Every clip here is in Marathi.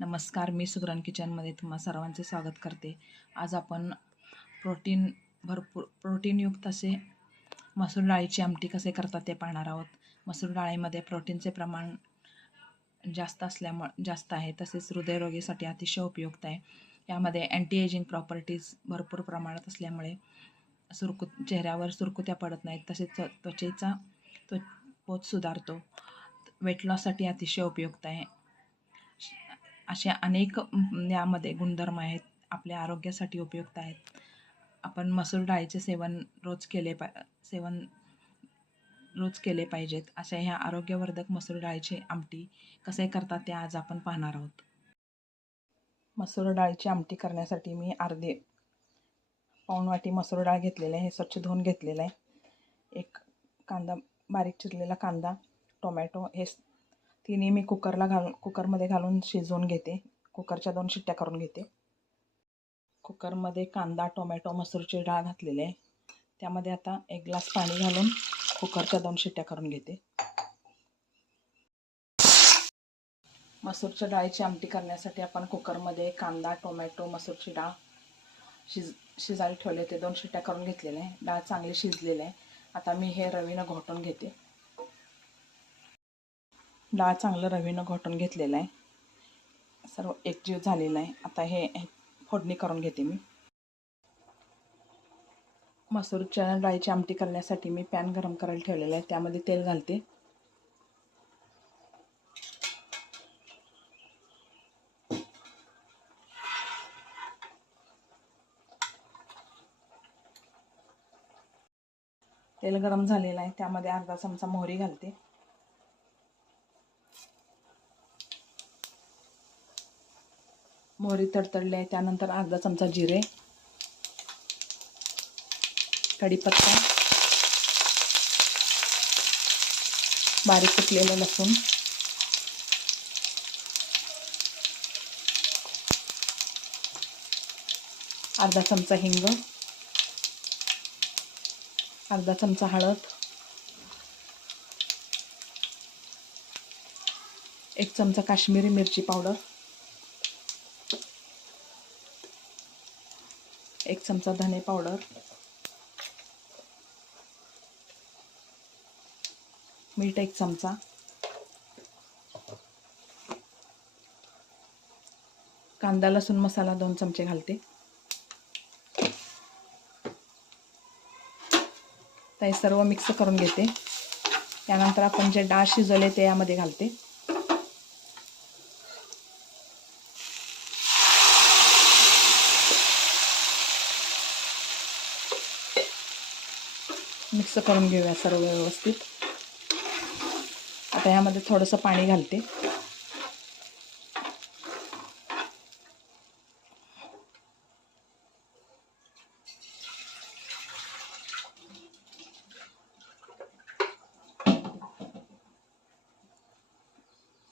नमस्कार मी सुग्रण किचनमध्ये तुम्हा सर्वांचे स्वागत करते. आज आपण प्रोटीन भरपूर प्रोटीनयुक्त असे मसूर डाळीची आमटी कसे करतात ते पाहणार आहोत. मसूर डाळीमध्ये प्रोटीनचे प्रमाण जास्त असल्यामुळे जास्त आहे तसेच हृदयरोगीसाठी अतिशय उपयुक्त आहे. यामध्ये अँटी एजिंग प्रॉपर्टीज भरपूर प्रमाणात असल्यामुळे सुरकु चेहऱ्यावर सुरकुत्या पडत नाहीत तसेच त्व- त्वचेचा त्व पोत सुधारतो. वेट लॉससाठी अतिशय उपयुक्त आहे. असे अनेक यामध्ये गुणधर्म आहेत आपल्या आरोग्यासाठी उपयुक्त आहेत. आपण मसूर डाळीचे सेवन रोज केले पा सेवन रोज केले पाहिजेत अशा ह्या आरोग्यवर्धक मसूर डाळीचे आमटी कसे करतात ते आज आपण पाहणार आहोत. मसूर डाळीची आमटी करण्यासाठी मी अर्धे पाऊण वाटी मसूर डाळ घेतलेले आहे हे स्वच्छ धुवून घेतलेलं आहे. एक कांदा बारीक चिरलेला कांदा टोमॅटो हे तिन्ही मी कुकरला घालून कुकरमध्ये घालून शिजवून घेते. कुकरच्या दोन शिट्ट्या करून घेते. कुकरमध्ये कांदा टोमॅटो मसूरची डाळ घातलेली आहे. त्यामध्ये आता एक ग्लास पाणी घालून कुकरच्या दोन शिट्ट्या करून घेते. मसूरच्या डाळीची आमटी करण्यासाठी आपण कुकरमध्ये कांदा टोमॅटो मसूरची डाळ शिज शिजायला ठेवले ते दोन शिट्ट्या करून घेतलेल्या आहे. डाळ चांगली शिजलेली आहे. आता मी हे रवीनं घोटून घेते. डाळ चांगलं रवीनं घोटून घेतलेलं आहे. सर्व एकजीव झालेलं आहे. आता हे हे फोडणी करून घेते मी. मसूरच्या डाळीची आमटी करण्यासाठी मी पॅन गरम करायला ठेवलेलं आहे. त्यामध्ये तेल घालते. तेल गरम झालेलं आहे. त्यामध्ये अर्धा चमचा मोहरी घालते. मोहरी तडतडली आहे. त्यानंतर अर्धा चमचा जिरे कढीपत्ता बारीक कुटलेलं लसूण अर्धा चमचा हिंग अर्धा चमचा हळद एक चमचा काश्मीरी मिरची पावडर एक चमचा धने पावडर. मीठ एक चमचा. कांदा लसूण मसाला दोन चमचे घालते. ते सर्व मिक्स करून घेते. त्यानंतर आपण जे डाळ शिजवले ते यामध्ये घालते. मिक्स करून घेऊया सर्व व्यवस्थित. आता ह्यामध्ये थोडंसं पाणी घालते.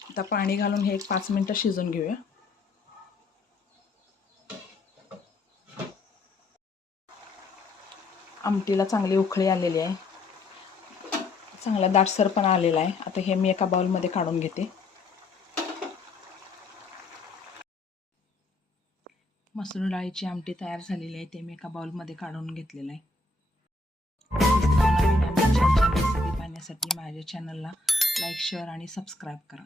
आता पाणी घालून हे एक पाच मिनटं शिजून घेऊया. आमटीला चांगली उखळी आलेली आहे. चांगला दाटसर पण आलेला आहे. आता हे मी एका बाउलमध्ये काढून घेते. मसूर डाळीची आमटी तयार झालेली आहे. ते मी एका बाउलमध्ये काढून घेतलेलं आहे. पाहण्यासाठी माझ्या चॅनलला लाईक शेअर आणि सबस्क्राईब करा.